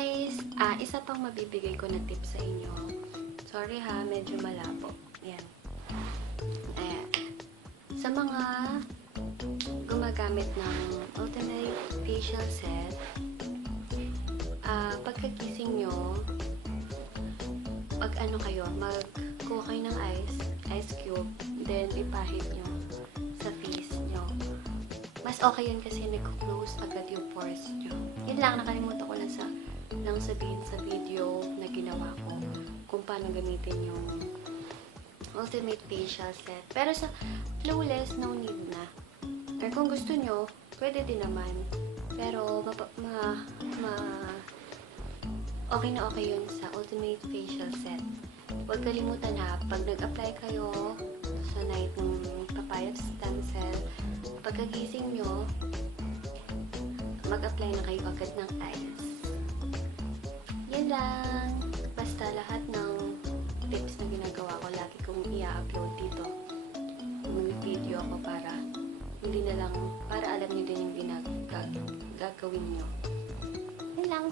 guys, isa pang mabibigay ko na tip sa inyo. Sorry ha, medyo malabo. Ayan. Ayan. Sa mga gumagamit ng Ultimate Facial Set, pagkagising nyo, magkuha kayo ng ice cube, then ipahid nyo sa face nyo. Mas okay yun kasi nag-close agad yung pores nyo. Yun lang, nakalimutan ko lang sabihin sa video na ginawa ko kung paano gamitin yung Ultimate Facial Set. Pero sa Flawless, no need na. Or kung gusto nyo, pwede din naman. Pero okay na okay yun sa Ultimate Facial Set. Huwag kalimutan ha, pag nag-apply kayo sa night ng papaya stem cell, pagkagising nyo, mag-apply na kayo agad ng ice. Yan lang. Basta lahat ng tips na ginagawa ko, lagi kong i-upload dito. Mag-video ako para hindi na lang, para alam nyo din yung gagawin nyo. Yan lang.